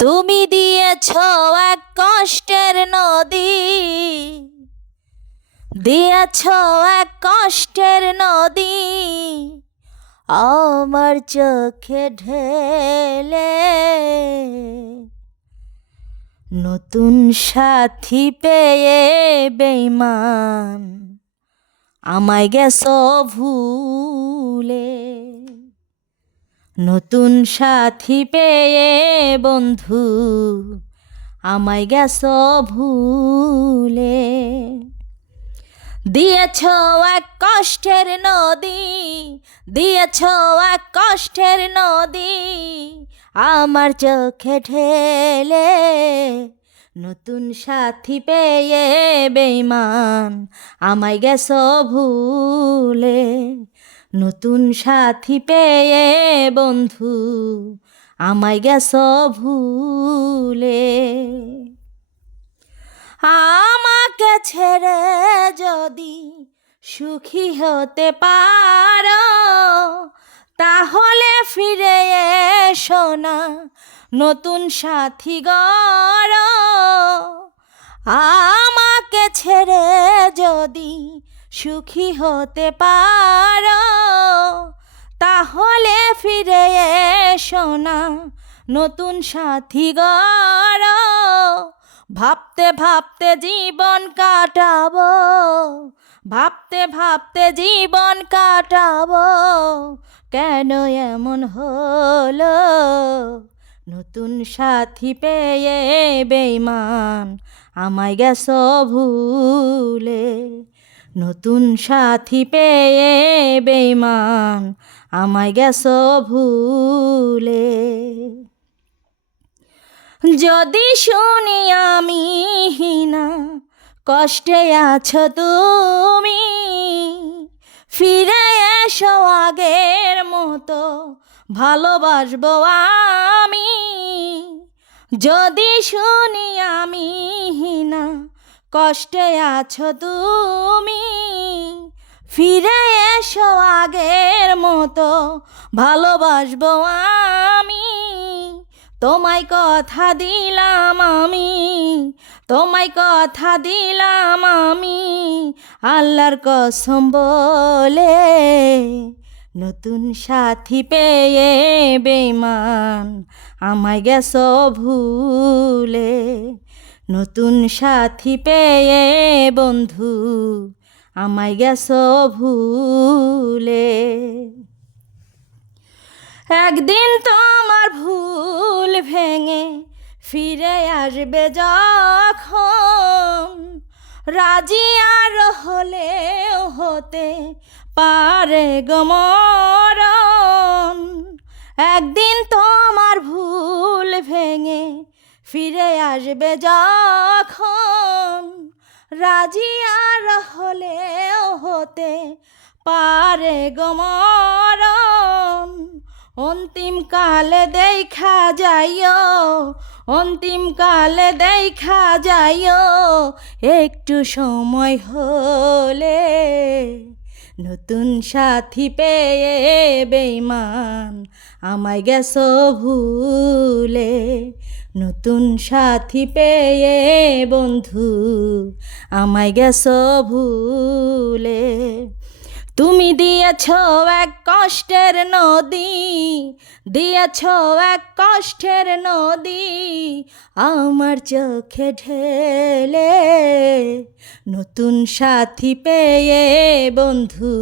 তুমি দিয়েছ এক কষ্টের নদী, দিয়েছ এক কষ্টের নদী আমার চোখে ঢেলে। নতুন সাথী পেয়ে বেঈমান আমায় গেছো ভুলে। নতুন সাথী পেয়ে বন্ধু আমায় গেছো ভুলে। দিয়েছ এক কষ্টের নদী, দিয়েছ এক কষ্টের নদী আমার চোখে ঢেলে। নতুন সাথী পেয়ে বেঈমান আমায় গেছো ভুলে। নতুন সাথী পেয়ে বন্ধু আমায় গেছো ভুলে। আমাকে ছেড়ে যদি সুখী হতে পারো তাহলে ফিরে এসো না, নতুন সাথী গড়ো। আমাকে ছেড়ে যদি সুখী হতে পারো তাহলে ফিরে এসো না, নতুন সাথী গড়ো। ভাবতে ভাবতে জীবন কাটাবো, ভাবতে ভাবতে জীবন কাটাবো, কেন এমন হলো? নতুন সাথী পেয়ে বেঈমান আমায় গেছো ভুলে। নতুন সাথী পেয়ে বেঈমান আমায় গেছো ভুলে। যদি শুনি আমি হীনা কষ্টে আছো তুমি, ফিরে এসো আগের মতো ভালোবাসবো আমি। যদি শুনি আমি হীনা কষ্টে আছো তুমি, ফিরে এসো আগের মতো ভালোবাসবো আমি। তোমায় কথা দিলাম আমি, তোমায় কথা দিলাম আমি আল্লাহর কসম বলে। নতুন সাথী পেয়ে বেঈমান আমায় গেছো ভুলে। নতুন সাথী পেয়ে বন্ধু আমায় গেছো ভুলে। একদিন তোমার ভুল ভেঙে ফিরে আসবে যখন, রাজি আর হলেও হতে পারে গো মরণ। একদিন তোমার ভুল ভেঙে ফিরে আসবে যখন, রাজি আর হলেও হতে পারে গো মরণ। অন্তিম কালে দেখা যাইও, অন্তিম কালে দেখা যাইও একটু সময় হলে। নতুন সাথী পেয়ে বেঈমান আমায় গেছো ভুলে। নতুন সাথী পেয়ে বন্ধু আমায় গেছো ভুলে। তুমি দিয়েছ এক কষ্টের নদী, দিয়েছ এক কষ্টের নদী আমার চোখে ঢেলে। নতুন সাথী পেয়ে বন্ধু